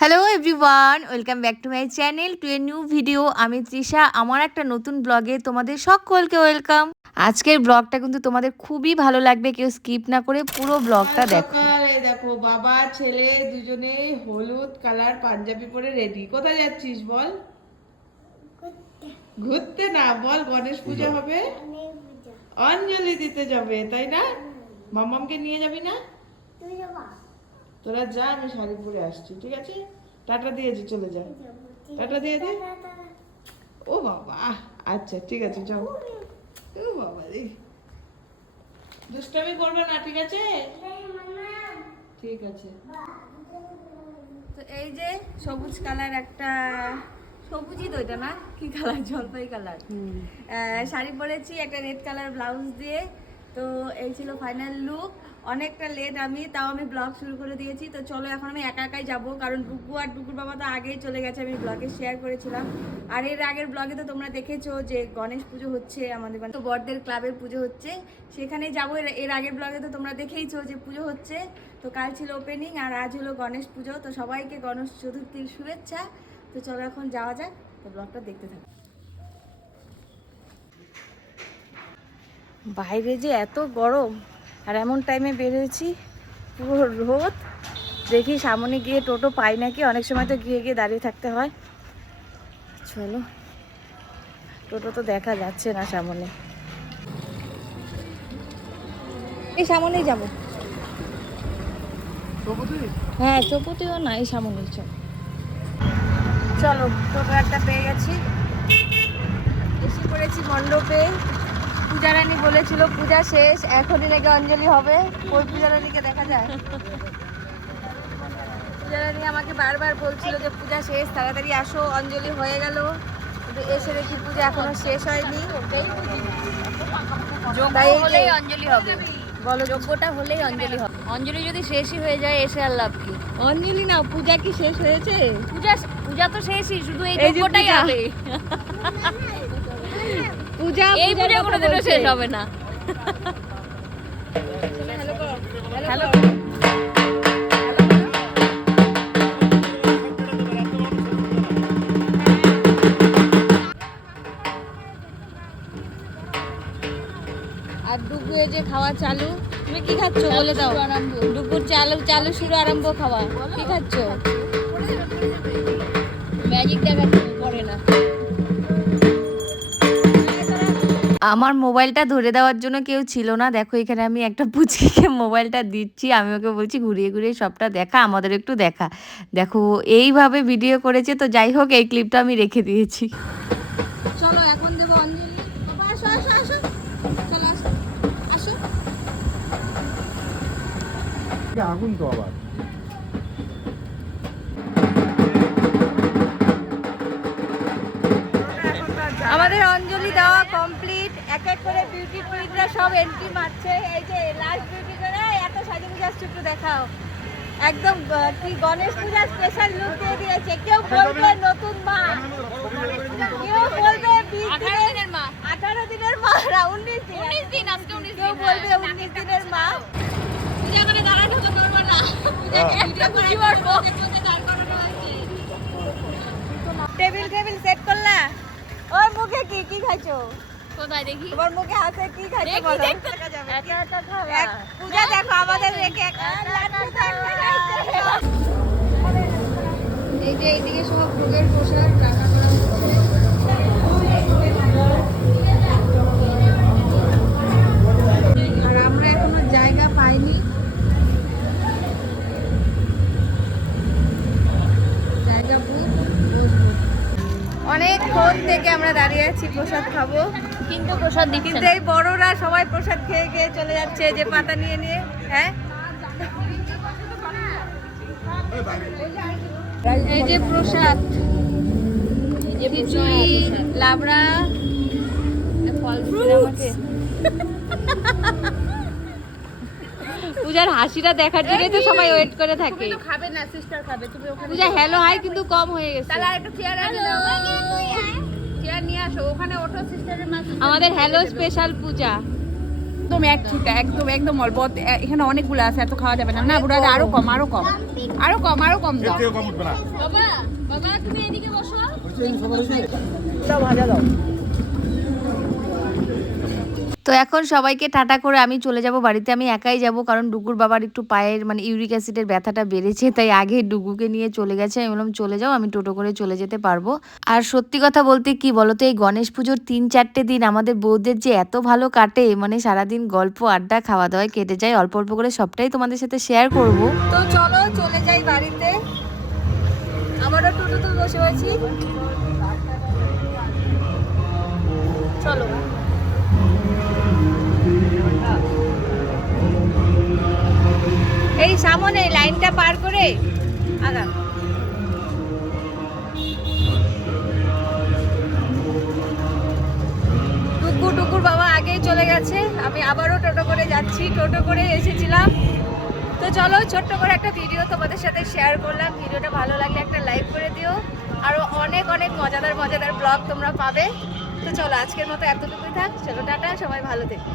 Hello everyone, welcome back to my channel to a new video. আমি তৃষা, আমার একটা নতুন ব্লগে তোমাদের সকলকে ওয়েলকাম। আজকের ব্লগটা কিন্তু তোমাদের খুবই ভালো লাগবে, কেউ স্কিপ না করে পুরো ব্লগটা দেখো। সকালে দেখো বাবা ছেলে দুজনে হলুদ কালার পাঞ্জাবি পরে রেডি। কোথায় যাচ্ছিস বল? ঘুরতে না, বল গণেশ পূজা হবে, অঞ্জলি দিতে যাবে তাই না? মামামকে নিয়ে যাবি না? তোরা যা, আমি শাড়ি পরে আসছি, ঠিক আছে? টাটা দিয়েছি, চলে যা। টাটা দিয়ে দে। ও বাবা, আচ্ছা ঠিক আছে যাও। ও বাবা রে, দুষ্টামি করবে না, ঠিক আছে? ঠিক আছে। তো এই যে সবুজ কালার একটা, সবুজই তো এটা না, কি কালার, জলপাই কালার শাড়ি পরেছি, একটা রেড কালার ব্লাউজ দিয়ে। তো এই ছিল ফাইনাল লুক। অনেকটা লেট আমি, তাও আমি ব্লগ শুরু করে দিয়েছি। তো চলো এখন আমি একা একাই যাবো, কারণ ডুগু আর ডুগুর বাবা তো আগেই চলে গেছে, আমি ব্লগে শেয়ার করেছিলাম। আর এর আগের ব্লগে তো তোমরা দেখেছো যে গণেশ পুজো হচ্ছে আমাদের, তো বড়দের ক্লাবের পুজো হচ্ছে, সেখানে যাবো। এর আগের ব্লগে তো তোমরা দেখেইছো যে পুজো হচ্ছে। তো কাল ছিল ওপেনিং আর আজ হলো গণেশ পুজো। তো সবাইকে গণেশ চতুর্থীর শুভেচ্ছা। তো চলো এখন যাওয়া যাক, তো ব্লগটা দেখতে থাকো। বাইরে যে এত গরম, আর এমন টাইমে বেরিয়েছি, পুরো রোদ। দেখি সামনে গিয়ে টোটো পাই নাকি, অনেক সময় তো গিয়ে গিয়ে দাঁড়িয়ে থাকতে হয়। চলো, টোটো তো দেখা যাচ্ছে না সামনে। এই সামনেই যাবো। হ্যাঁ, চৌপতিও না, এই সামনেই চল। চলো, টোটো একটা পেয়ে গেছি, এসে পড়েছি মণ্ডপে। পূজারানী বলেছিল পূজা শেষ, এখনই নাকি অঞ্জলি হবে। ওই পূজারানীকে দেখা যায়? পূজারানী আমাকে বারবার বলছিল যে পূজা শেষ, তাড়াতাড়ি আসো, অঞ্জলি হয়ে গেল। কিন্তু এসে দেখি পূজা এখনো শেষ হয়নি। তাই হলেই অঞ্জলি হবে, বলো? যোগ্যটা হলেই অঞ্জলি হবে। অঞ্জলি যদি শেষই হয়ে যায় এসে আর লাভ কি? অঞ্জলি না, পূজা কি শেষ হয়েছে? পূজা তো শেষই, শুধু এই যোগ্যটাই হবে। পূজা এই পূজা কোনোদিনও শেষ হবে না। হ্যালো, আর ডুবু যে খাওয়া চালু। তুমি কি খাচ্ছ বলে দাও? ডুবুর চালু শুরু আরম্ভ খাওয়া। কি খাচ্ছ? ম্যাজিক দেখাচ্ছ, পড়ে না। আমার মোবাইলটা ধরে দেওয়ার জন্য কেউ ছিল না। দেখো এখানে আমি একটা পুচকিকে মোবাইলটা দিচ্ছি, আমি ওকে বলছি ঘুরিয়ে ঘুরিয়ে সবটা দেখা, আমাদের একটু দেখা। দেখো এইভাবে ভিডিও করেছে। তো যাই হোক, এই ক্লিপটা আমি রেখে দিয়েছি। চলো এখন দেবো অঞ্জলি। বাবা আসো আসো আসো, চলো আসো আসো। আগুন তো আবার আমাদের অঞ্জলি দেওয়া কমপ্লিট। এক এক করে বিউটি কুইনরা সব এন্ট্রি মারছে। এই যে লাস্ট বিউটি করে এত সাজু গুজে আসছে, একটু দেখাও। একদম কি গণেশ পূজা স্পেশাল লুক দিয়ে দিয়েছে। কেউ বলবে নতুন মা, কেউ বলবে 18 দিনের মা, 18 দিনের মা না 19 দিন, আজকে 19 দিন, কেউ বলবে 19 দিনের মা। পূজা করে দাঁড়ানো তো করব না, পূজাকে ভিডিও করে করব। টেবিল সেট করলা? ওর মুখে কি কি খাইছো? কোথায় দেখি? তোমার মুখে আছে কি খাইছো বলো? দেখা যাবে। এটা খাওয়া। পূজা দেখো আমাদের রেখে একটা লাড্ডু খাইছে। এই যে এইদিকে সব ভোগের প্রসাদ রান্না করা হচ্ছে। আর আমরা এখনো জায়গা পাইনি। জায়গা বুক, বসবো। অনেকক্ষণ থেকে আমরা দাঁড়িয়ে আছি, প্রসাদ খাবো, কিন্তু প্রসাদ দিচ্ছে না। কিন্তু এই বড়রা সবাই প্রসাদ খেয়ে খেয়ে চলে যাচ্ছে, যে পাতা নিয়ে নিয়ে। হ্যাঁ, এই যে প্রসাদ, খিচুড়ি, লাবড়া, ফল আমাকে। পূজার হাসিটা দেখার জন্যই তো সবাই ওয়েট করে থাকে। খাবে না, সিস্টার খাবে। তুমি ওখানে পূজা হ্যালো হাই কিন্তু কম হয়ে গেছে। তাহলে আরেকটা চেয়ার আনি দাও, চেয়ার নিয়ে আসো, ওখানে ওঠো সিস্টারের মা। আমাদের হ্যালো স্পেশাল পূজা। একদম এক ঠিকা, একদম একদম অল্প। এখানে অনেকগুলো আছে, এত খাওয়া যাবে না। না বুড়া, আরো কম, আরো কম, আরো কম, আরো কম দাও। বাবা বাবা তুমি এদিকে বসো। দাও ভাজা দাও। তো এখন সবাইকে টাটা করে আমি চলে যাব বাড়িতে। আমি একাই যাব, কারণ ডুগুর বাবার একটু পায়ের মানে ইউরিক অ্যাসিডের ব্যথাটা বেড়েছে, তাই আগে ডুগুকে নিয়ে চলে গেছে। আমি বললাম চলে যাও, আমি টোটো করে চলে যেতে পারবো। আর সত্যি কথা বলতে কি বলতো, এই গণেশ পুজোর 3-4টে দিন আমাদের বউদের যে এত ভালো কাটে, মানে সারাদিন গল্প আড্ডা খাওয়া দাওয়ায় কেটে যায়। অল্প অল্প করে সবটাই তোমাদের সাথে শেয়ার করব। তো চলো চলে যাই বাড়িতে। আমারও টোটোতে বসে আছি, চলো। এই সামনে লাইনটা পার করে আগা। টুকুর বাবা আগেই চলে গেছে, আমি আবারও টোটো করে যাচ্ছি। টোটো করে এসেছিলাম। তো চলো ছোট্ট করে একটা ভিডিও তোমাদের সাথে শেয়ার করলাম। ভিডিওটা ভালো লাগলে একটা লাইক করে দিও। আরো অনেক অনেক মজাদার মজাদার ব্লগ তোমরা পাবে। তো চলো আজকের মতো এতটুকুই থাক। চলো টাটা, সবাই ভালো থেকো।